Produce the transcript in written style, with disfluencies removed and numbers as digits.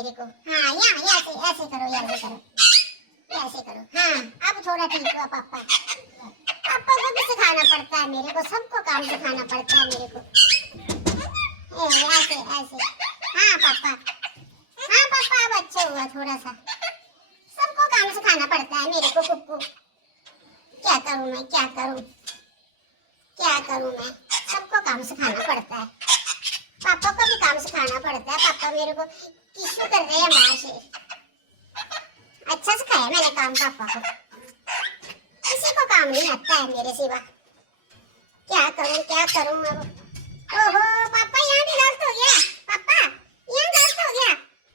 मेरे को। हाँ यहाँ ऐसे ऐसे करो, ऐसे करो, ऐसे करो। हाँ अब थोड़ा ठीक हुआ पापा। पापा को भी सिखाना पड़ता है मेरे को, सबको काम सिखाना पड़ता है मेरे को। ऐसे ऐसे। हाँ पापा, हाँ पापा अब अच्छा हुआ थोड़ा सा। सबको काम सिखाना पड़ता है मेरे को कुक्कू। क्या करूँ मैं, क्या करूँ, क्या करूँ मैं, सबको काम सिखाना पड़ता है। पापा को भी काम सिखाना पड़ता है। पापा मेरे को किस्सू कर रहे हैं बाहर से। अच्छा सिखाया मैंने काम पापा को। किसी को काम नहीं आता है मेरे सिवा। क्या करूं, क्या करूं अब।